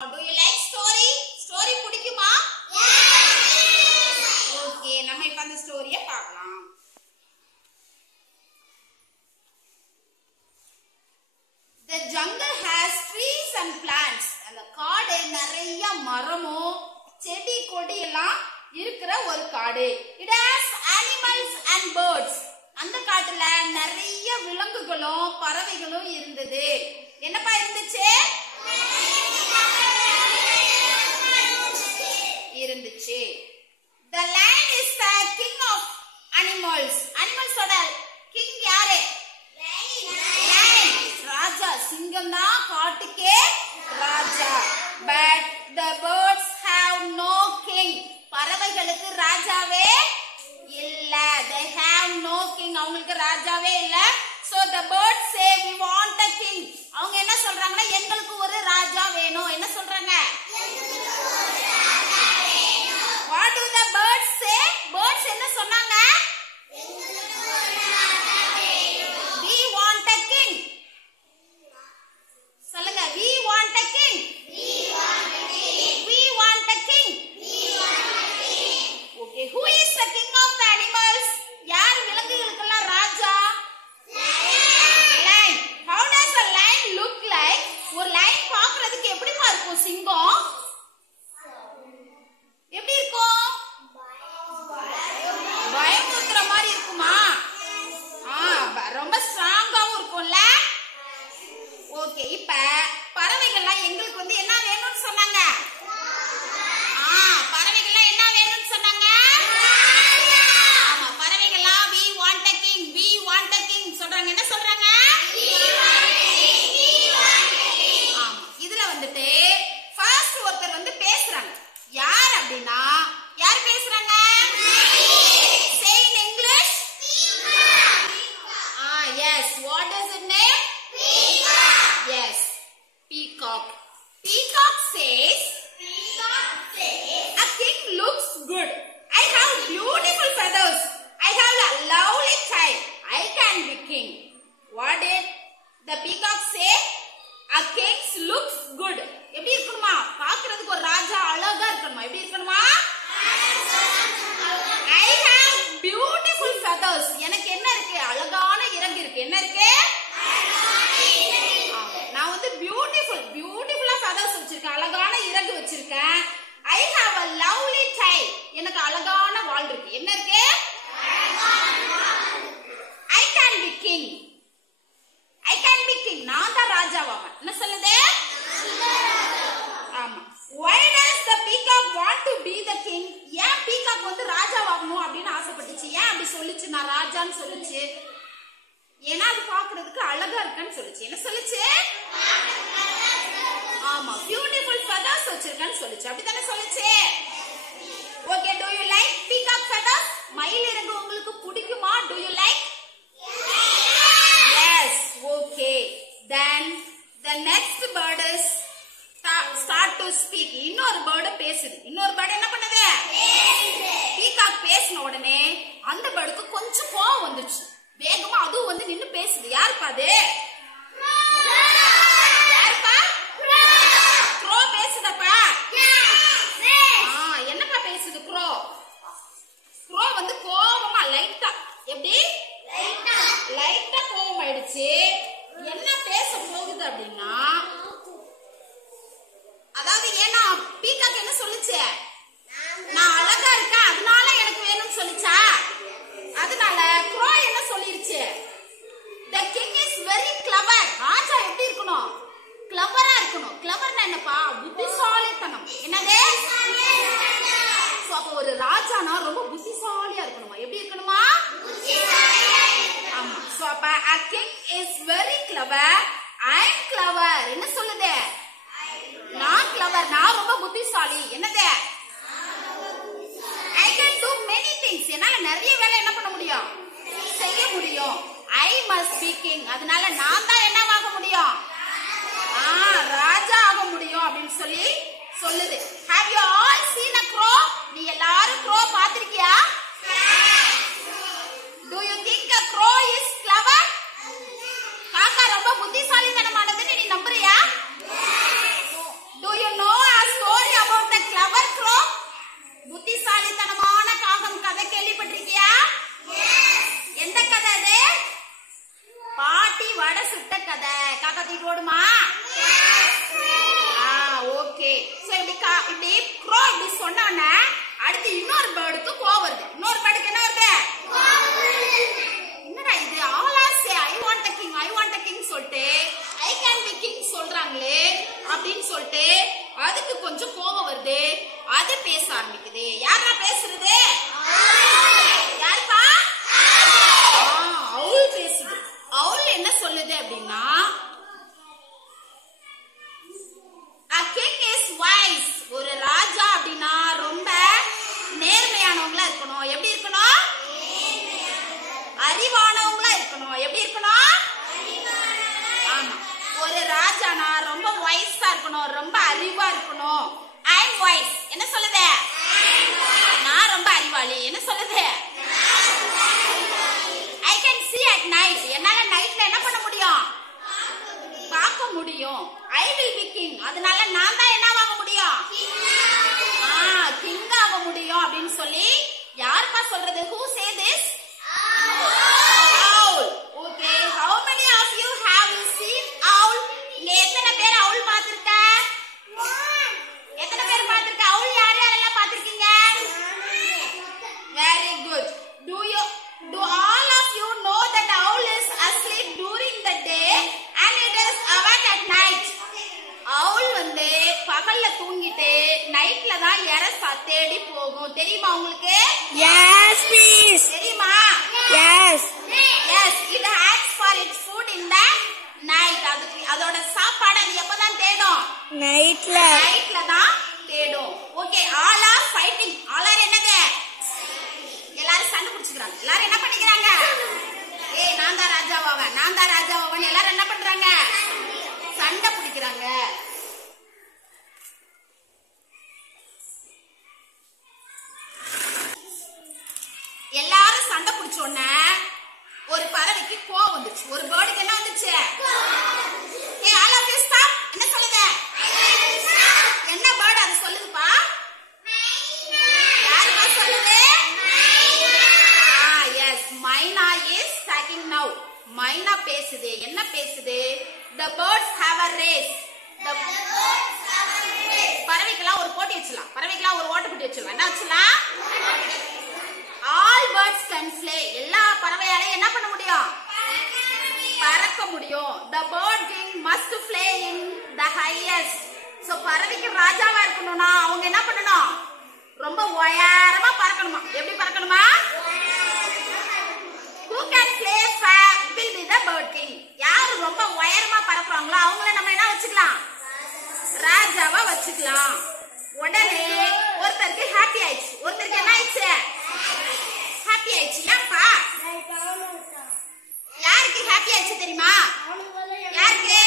Do you like story? Story பிடிக்குமா? Okay, நம்ம இப்ப அந்த ஸ்டோரியை பார்க்கலாம். The jungle has trees and plants. அந்த காடு நிறைய மரமும் செடி கொடி எல்லாம் இருக்கிற ஒரு காடு. It has animals and birds. அந்த காட்டுல நிறைய விலங்குகளும் பறவைகளும் இருந்தது. என்னப்பா இருந்துச்சு? இருந்துச்சு. The lion is the king of animals. Animals ஓட king யாரு? Lion. ராஜா. சிங்கம் தான் காட்டுக்கே ராஜா. But the birds have no king. பறவைகளுக்கு ராஜாவே இல்ல. They have no king. அவங்களுக்கு ராஜாவே இல்ல. So the birds say we want a king. அவங்க என்ன சொல்றாங்கன்னா எங்களுக்கு ஒரு ராஜா வேணும். என்ன சொல்றாங்க? What do the birds say? Birds என்ன சொன்னாங்க? We want a king. சொல்லுங்க. We want a king. We want a king. Okay, who is the king of the animals? யார் விலங்குகளுக்கெல்லாம் ராஜா? Lion. How does a lion look like? ஒரு lion பார்க்கிறதுக்கு எப்படிமா இருக்கும்? சிங்கம் எப்படி இருக்கும்? பயமுறுத்துற மாதிரி இருக்குமா? ரொம்ப ஸ்ட்ராங்காவும் இருக்கும்ல. ஓகே, இப்ப பறவைகள்லாம் எங்களுக்கு வந்து என்ன வேணும்னு சொன்னாங்க? பறவைகள்லாம் என்ன வேணும்னு சொன்னாங்க? ஆமா, பறவைகள்லாம் we want a king, we want a king சொல்றாங்க. என்ன சொல்றாங்க? ஆமா, இதுல வந்துட்டு ஃபர்ஸ்ட் ஒருத்தர் வந்து பேசுறாங்க. யார் அப்படின்னா யார் பேசுறாங்க? Say in English. Yes. What is its name? Peacock. Yes. Peacock. Peacock says. A king looks good. I have beautiful feathers. I have a lovely tail. I can be king. What did the peacock say? A king looks good. எப்படி இருக்கணுமா? பார்க்கிறதுக்கு ஒரு ராஜா அழகா இருக்கணுமா? எப்படி இருக்கணுமா? I have beautiful feathers. எனக்கு என்ன இருக்கு? அழகான இறகு இருக்கு. என்ன இருக்கு? நான் வந்து பியூட்டிஃபுல்லா feathers வச்சிருக்கேன். அழகான இறகு வச்சிருக்கேன். I have a lovely tail. எனக்கு அழகான வால் இருக்கு. என்ன இருக்கு? I can be king. I can be king. நான் தான் ராஜாவாவேன். என்ன சொல்லுது? ஆமா. Why does the peacock want to be the king? ஏன் peacock வந்து ராஜாவாகணும் அப்படின்னு ஆசைப்பட்டுச்சு? ஏன் அப்படி சொல்லுச்சு? நான் ராஜான்னு சொல்லுச்சு. ஏன்னா அது பார்க்கிறதுக்கு அழகா இருக்குன்னு சொல்லுச்சு. என்ன சொல்லுச்சு? ஆமா, பியூட்டிஃபுல் feathers வச்சிருக்கேன்னு சொல்லுச்சு. அப்படிதானே சொல்லுச்சு? Okay, do you like peacock feathers? மயில் இறகு உங்களுக்கு பிடிக்குமா? Do you like? Yes. Okay. Then the next bird is start to speak. இன்னொரு பேர்டு பேசுது. இன்னொரு பேர்டு என்ன பண்ணுது? பீகாக் பேசின உடனே அந்த பேர்டுக்கு கொஞ்சம் கோவம் வந்துச்சு. வேகமா அதுவும் வந்து நின்னு பேசுது. யாருப்பா அது? யாருப்பா? க்ரோ பேசுதப்பா. என்னப்பா பேசுது க்ரோ? க்ரோ வந்து கோவமா லைட்டா எப்படி லைட்டா கோவம் ஆயிடுச்சு. என்ன பேச போகுது அப்படின்னா, அதாவது ஏன்னா பீகாக் என்ன சொல்லுச்சு? நான் அழகா இருக்கேன் அதனால எனக்கு வேணும்னு சொல்லிச்சா? அதனால க்ரோ என்ன சொல்லிருச்சு? The king is very clever. ராஜா எப்படி இருக்கணும்? கிளவரா இருக்கணும். கிளவர்னா என்னப்பா? புத்திசாலித்தனம். என்னது? அப்ப ஒரு ராஜானா ரொம்ப புத்திசாலியா இருக்கணுமா? எப்படி இருக்கணுமா? ஆமா. சோ அப்ப a king is very clever. I am clever. என்ன சொல்லுது? நான் கிளவர். நான் ரொம்ப புத்திசாலி. என்னது? I can do many things. என்னால நிறைய வேலை என்ன பண்ண முடியும்? செய்ய முடியும். I must be king. அதனால நான் தான் என்னவாக முடியும்? ராஜா ஆக முடியும் அப்படின்னு சொல்லி சொல்லுது. Have you all seen a crow? நீ எல்லாரும் crow பாத்திருக்கியா? Do you think a crow is clever? காக்கா ரொம்ப புத்திசாலித்தனமானதுன்னு நீ நம்புறியா? Do you know clever crow? புத்திசாலித்தனமான காகம் கதை கேள்விப்பட்டிருக்கியா? எந்த கதை அது? பாட்டி வடை சுட்ட கதை. காக்கா தூக்கிட்டு ஓடுமா? ஓகே. சோ இப்படி crow இப்படி சொன்னோன்னே அடுத்து இன்னொரு பேர்டுக்கு கோவம் வருது. இன்னொரு பேர்டுக்கு என்ன வருது? என்னடா இது? All are say I want the king, I want the king சொல்லிட்டு ஐ கேன் பி கிங் சொல்றாங்களே அப்படின்னு சொல்லிட்டு அதுக்கு கொஞ்சம் கோவம் வருது. அது பேச ஆரம்பிக்குது. யாரா பேசுறது? யாருப்பா? அவுல் பேசுது. அவுல் என்ன சொல்லுது அப்படின்னா a king is wise. ஒரு ராஜா அப்படின்னா ரொம்ப நேர்மையானவங்களா இருக்கணும். எப்படி இருக்கணும்? அறிவானவங்களா இருக்கணும். எப்படி இருக்கணும்? ஆமா. ஒரு ராஜானா ரொம்ப வைஸா இருக்கணும், ரொம்ப அறிவா இருக்கணும். I am wise. என்ன சொல்லுது? நான் ரொம்ப அறிவாளி. என்ன சொல்லுது? I can see at night. என்னால நைட்ல என்ன பண்ண முடியும்? பார்க்க முடியும். I will be king. அதனால நான் தான் என்னவாக முடியும்? கிங் ஆக முடியும் அப்படின்னு சொல்லி யாருப்பா சொல்றது? Who say this? Owl. Okay. How many of you have seen owl? இங்க எத்தனை பேர் owl பார்த்திருக்க? எத்தனை பேர் பார்த்திருக்க? owl யார் யாரெல்லாம் பார்த்திருக்கீங்க? Very good. Do all of you know that owl is asleep during the day and it is awake at night? owl வந்து பகல்ல தூங்கிட்டு நைட்ல தான் இறை தேடி போகும். தெரியுமா உங்களுக்கு? Yes, please. தெரியுமா? Yes. Yes, it hunts for its food in the night. அதோட சாப்பாடு அது எப்பதான் தேடும்? நைட்ல தான் தேடும். Okay, all are fighting. all are என்னது? எல்லாரும் சண்டை பிடிச்சுக்கிறாங்க. எல்லாரும் என்ன பண்ணிக்கிறாங்க? நான் தான் ராஜாவாவேன், நான் தான் ராஜாவாவேன் எல்லாரும் என்ன பண்றாங்க? சண்டை பிடிக்கிறாங்க. எல்லாரும் சண்டை பிடிச்ச உடனே ஒரு பறவைக்கு கோவம் வந்துச்சு. ஒரு பேர்டுக்கு என்ன வந்துச்சு? all of you stop. என்ன சொல்லுது? என்ன பேர்டு அது சொல்லுதுப்பா? யாருப்பா சொல்லுது? Yes, மைனா is talking now. மைனா பேசுது. என்ன பேசுது? The birds have a race. பறவைக்கெல்லாம் ஒரு போட்டி வச்சுலாம். பறவைக்கெல்லாம் ஒரு ஓட்டப்போட்டி வச்சுலாம். என்ன வச்சுலாம்? All birds can fly. எல்லா பறவையாலையும் என்ன பண்ண முடியும்? பறக்க முடியும். The bird king must fly in the highest. So பறவைக்கு ராஜாவா இருக்கணும்னா அவங்க என்ன பண்ணணும்? ரொம்ப உயரமா பறக்கணுமா. எப்படி பறக்கணுமா? Who can fly far will be the bird king. யார் ரொம்ப உயரமா பறக்குறாங்களோ அவங்கள நம்ம என்ன வச்சுக்கலாம்? ராஜாவா வச்சுக்கலாம். உடனே ஒருத்தருக்கு ஹாப்பி ஆயிடுச்சு. ஒருத்தருக்கு என்ன ஆயிடுச்சு? ஹாப்பி ஆயிடுச்சு. ஏன்பா? யாருக்கு ஹாப்பி ஆயிடுச்சு தெரியுமா? யாருக்கு?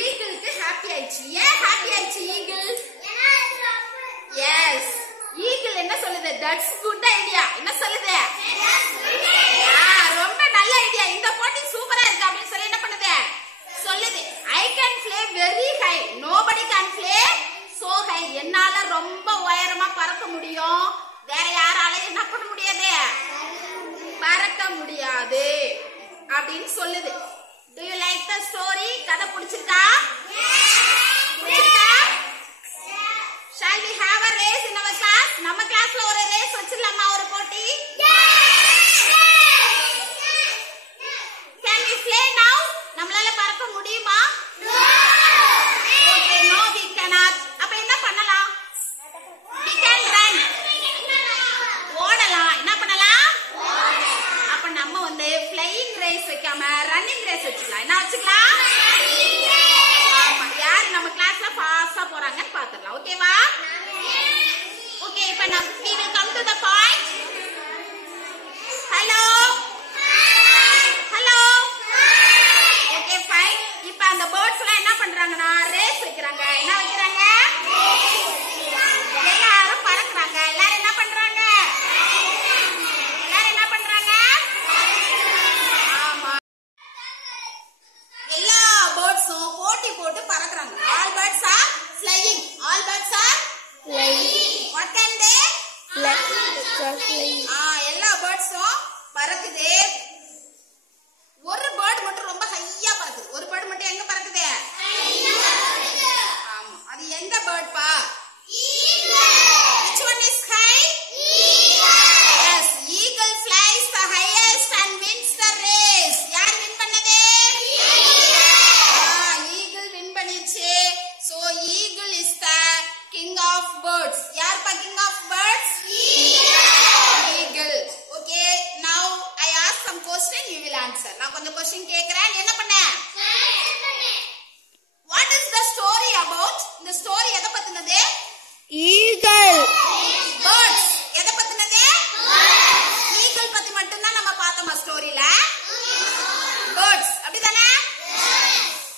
ஈகிளுக்கு ஹாப்பி ஆயிடுச்சு. ஏன் ஹாப்பி ஆயிடுச்சு ஈகிள்? எஸ், ஈகிள் என்ன சொல்லுது? That's good idea. என்ன சொல்லுது? ரொம்ப நல்ல ஐடியா, இந்த போட்டி சூப்பரா இருக்கு அப்படின்னு சொல்லி என்ன பண்ணுது? சொல்லுது. I can fly very high. Nobody can fly so high. என்னால ரொம்ப உயரமா பறக்க முடியும். வேற யாரால என்ன பண்ண முடியாது? பறக்க முடியாது அப்படின்னு சொல்லுது. Do you like the story? கதை பிடிச்சிருக்கா? Shall we have a race in our class? நம்ம கிளாஸ்ல ஒரு ரேஸ் வச்சிரலாமா? ஒரு போட்டி? Can we fly now? நம்மளால பறக்க முடியுமா? Okay, no we cannot. அப்ப என்ன பண்ணலாம்? We can run. ஓடலாம். என்ன பண்ணலாம்? அப்ப நம்ம வந்து flying race வைக்காம running race வச்சுக்கலாம். என்ன வச்சுக்கலாம்? ஆமா, யார் நம்ம கிளாஸ்ல ஃபாஸ்டா போறாங்கன்னு பாத்துறலாம். ஓகேவா? ஓகே, இப்ப we will come to the point. Hello. Hello. Okay, fine. இப்ப அந்த பேர்ட்ஸ் எல்லாம் என்ன பண்றாங்கன்னா ரேஸ் வைக்கிறாங்க. என்ன வைக்கிறாங்க? எல்லாரும் பறக்குறாங்க. எல்லாரும் என்ன பண்றாங்க? எல்லாரும் என்ன பண்றாங்க? ஆமா, எல்லா பேர்ட்ஸும் போட்டி போட்டு பறக்குறாங்க. All birds are flying. What can they? Fly. எல்லா பேர்ட்ஸும் பறக்குது. ஒரு பேர்ட் மட்டும் ரொம்ப ஹையா பறக்குது. ஒரு பேர்ட் மட்டும் எங்க பறக்குது? ஆமா, அது எந்த பேர்ட் பா? Which one is high? Yes, eagle flies the highest and wins the race. யார் win பண்ணது? Eagle win பண்ணிச்சு. So eagle is the king of birds. யார் பா king of birds? Eagle. Okay, now I ask some question, you will answer. நான் கொஞ்சம் question கேக்குறேன், என்ன பண்ண? What is the story about? இந்த story எதை பத்தினது? Eagle. Birds. எதை பத்தினது? Eagle பத்தி மட்டும் தான் நம்ம பார்த்தோமா ஸ்டோரியில? Birds. அப்படிதானே?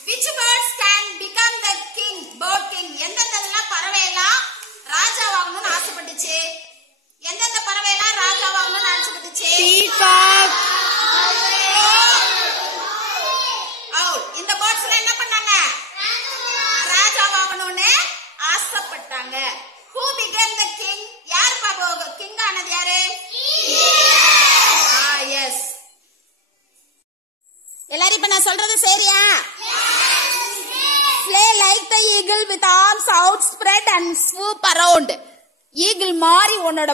Which birds can become the king? Bird king. எந்தெந்தெல்லாம் பறவை எல்லாம் ராஜாவாகணும்னு ஆசைப்பட்டுச்சு? எந்தெந்த பறவை எல்லாம் ராஜாவாகணும்னு ஆசைப்பட்டுச்சு? Peacock. Owl. இந்த birds எல்லாம் என்ன பண்ணாங்க? ராஜாவாகணும்னு ஆசைப்பட்டாங்க. Who became the king? யார் பாபா கிங் ஆனது யாரு? Yes. எல்லாரும் இப்ப நான் சொல்றது சரியா? Fly like the eagle with arms outspread and swoop around. Eagle மாதிரி உன்னோட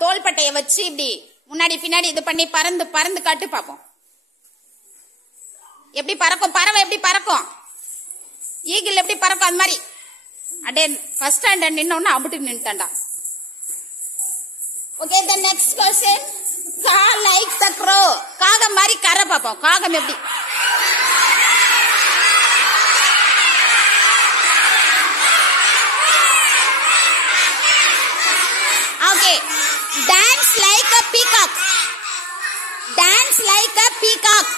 தோள்பட்டைய வச்சு இப்படி முன்னாடி பின்னாடி இது பண்ணி பறந்து பறந்து காட்டு பாப்போம். எப்படி பறக்கும் பறவை? எப்படி பறக்கும்? ஈகிள் எப்படி பறக்கும்? அது மாதிரி அடே ஃபர்ஸ்ட் ஸ்டாண்டர்ட் நின்னோன்னு அபுட்டு நின்னுட்டான்டா. Okay, the next question. Caw like the crow. காகம் மாதிரி கரை பாப்போம். காகம் எப்படி? Okay, dance like a peacock. Dance like a peacock.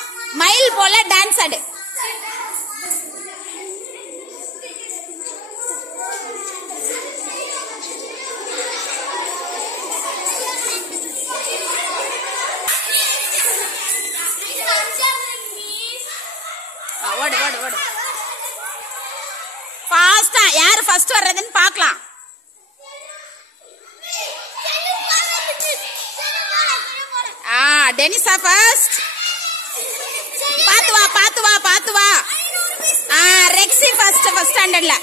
மயில் போல டான்ஸ் ஆடு. ஓடு ஓடு ஓடு ஃபாஸ்டா. யாரு ஃபர்ஸ்ட் வர்றதுன்னு பார்க்கலாம். டெனிஸா ஃபர்ஸ்ட். பாத்து வா பாத்து வா பாத்து வா. ரெக்ஸி ஃபர்ஸ்ட் ஸ்டாண்டர்ட்ல.